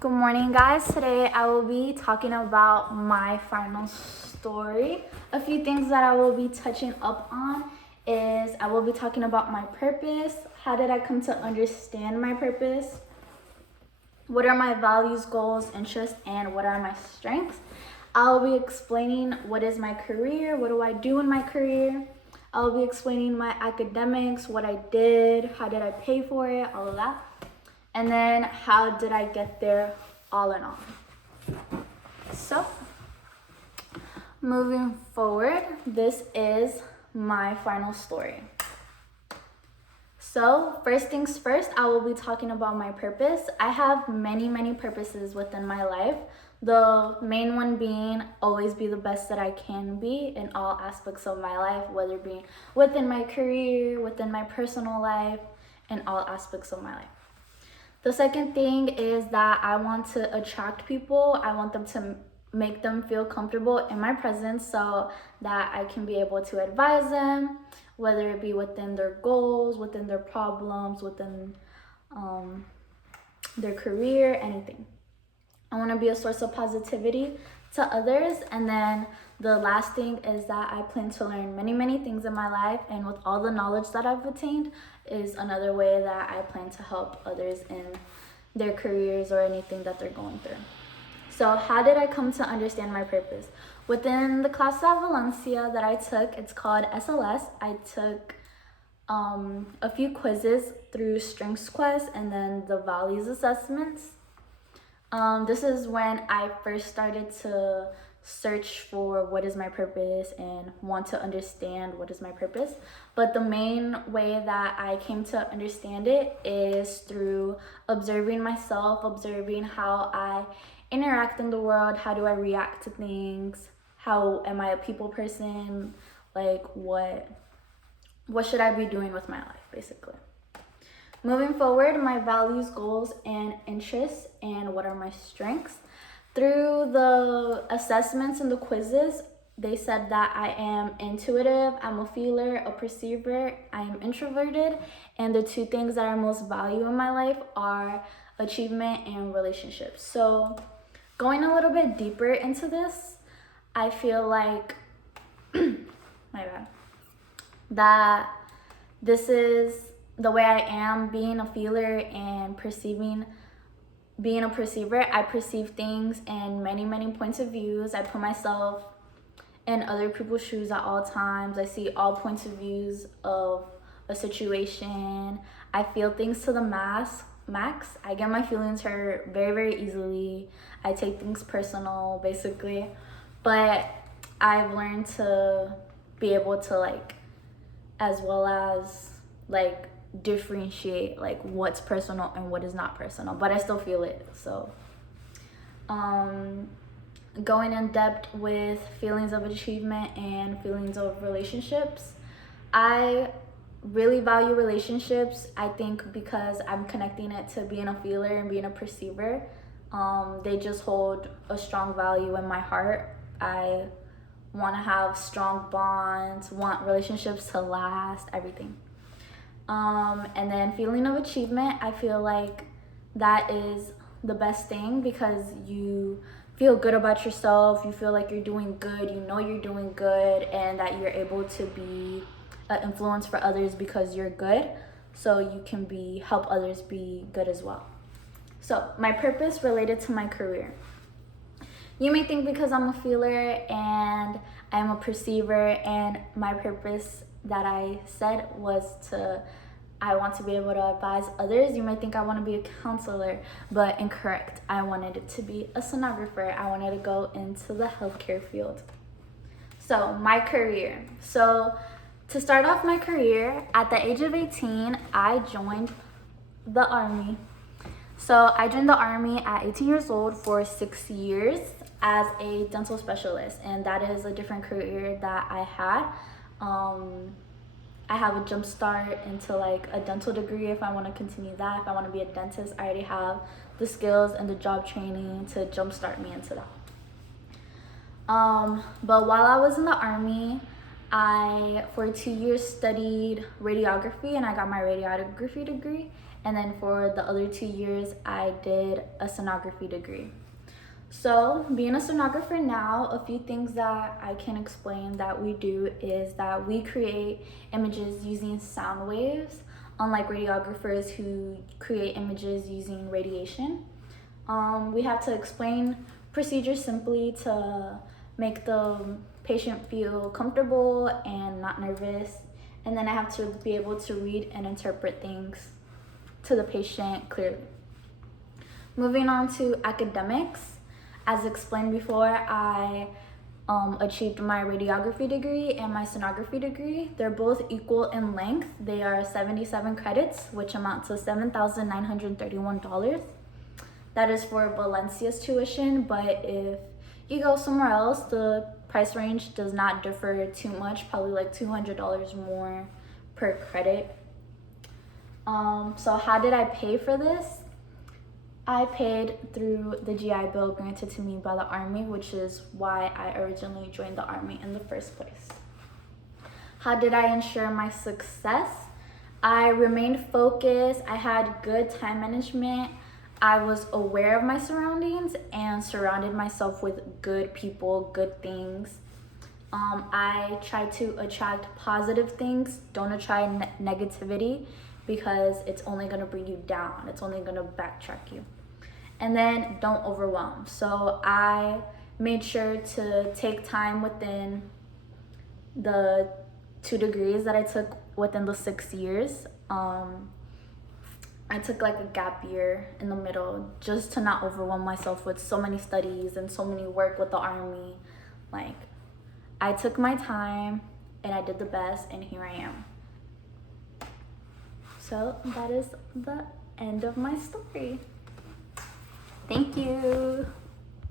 Good morning, guys. Today I will be talking about my final story. A few things that I will be touching up on is I will be talking about my purpose. How did I come to understand my purpose? What are my values, goals, interests, and what are my strengths? I'll be explaining what is my career, what do I do in my career. I'll be explaining my academics, what I did, how did I pay for it, all of that. And then how did I get there, all in all. So, moving forward, this is my final story. So, first things first, I will be talking about my purpose. I have many purposes within my life. The main one being always be the best that I can be in all aspects of my life, whether it be within my career, within my personal life, in all aspects of my life. The second thing is that I want to attract people. I want them to make them feel comfortable in my presence so that I can be able to advise them, whether it be within their goals, within their problems, within their career, anything. I want to be a source of positivity to others. And then the last thing is that I plan to learn many things in my life, and with all the knowledge that I've attained is another way that I plan to help others in their careers or anything that they're going through. So how did I come to understand my purpose? Within the class at Valencia that I took, it's called SLS. I took a few quizzes through Strengths Quest and then the values assessments. This is when I first started to search for what is my purpose and want to understand what is my purpose. But the main way that I came to understand it is through observing myself, observing how I interact in the world, how do I react to things, how am I a people person, like what should I be doing with my life, basically. Moving forward, my values, goals, and interests, and what are my strengths. Through the assessments and the quizzes, they said that I am intuitive, I'm a feeler, a perceiver, I am introverted, and the two things that I most value in my life are achievement and relationships. So, going a little bit deeper into this, I feel like, my bad, that this is the way I am, being a feeler and perceiving, being a perceiver. I perceive things in many points of views. I put myself in other people's shoes at all times. I see all points of views of a situation. I feel things to the max. I get my feelings hurt very easily. I take things personal, basically. But I've learned to be able to as well as differentiate what's personal and what is not personal, but I still feel it. So going in depth with feelings of achievement and feelings of relationships, I really value relationships. I think because I'm connecting it to being a feeler and being a perceiver, they just hold a strong value in my heart. I want to have strong bonds, want relationships to last, everything. And then feeling of achievement, I feel like that is the best thing because you feel good about yourself, you feel like you're doing good, you know you're doing good, and that you're able to be an influence for others because you're good, so you can help others be good as well. So my purpose related to my career. You may think because I'm a feeler and I'm a perceiver and my purpose that I said was I want to be able to advise others, you might think I want to be a counselor, but incorrect. I wanted it to be a sonographer. I wanted to go into the healthcare field. So my career. So to start off my career, at the age of 18, I joined the Army. So I joined the Army at 18 years old for 6 years as a dental specialist, and that is a different career that I had. I have a jump start into a dental degree if I want to continue that. If I want to be a dentist, I already have the skills and the job training to jump start me into that. But while I was in the Army, I for 2 years studied radiography and I got my radiography degree. And then for the other 2 years, I did a sonography degree. So being a sonographer now, a few things that I can explain that we do is that we create images using sound waves, unlike radiographers who create images using radiation. We have to explain procedures simply to make the patient feel comfortable and not nervous. And then I have to be able to read and interpret things to the patient clearly. Moving on to academics. As explained before, I achieved my radiography degree and my sonography degree. They're both equal in length. They are 77 credits, which amount to $7,931. That is for Valencia's tuition, but if you go somewhere else, the price range does not differ too much, probably like $200 more per credit. So how did I pay for this? I paid through the GI Bill granted to me by the Army, which is why I originally joined the Army in the first place. How did I ensure my success? I remained focused. I had good time management. I was aware of my surroundings and surrounded myself with good people, good things. I try to attract positive things. Don't attract negativity, because it's only going to bring you down. It's only going to backtrack you. And then don't overwhelm. So I made sure to take time within the 2 degrees that I took within the 6 years. I took like a gap year in the middle just to not overwhelm myself with so many studies and so many work with the Army. Like, I took my time and I did the best, and here I am. So that is the end of my story. Thank you.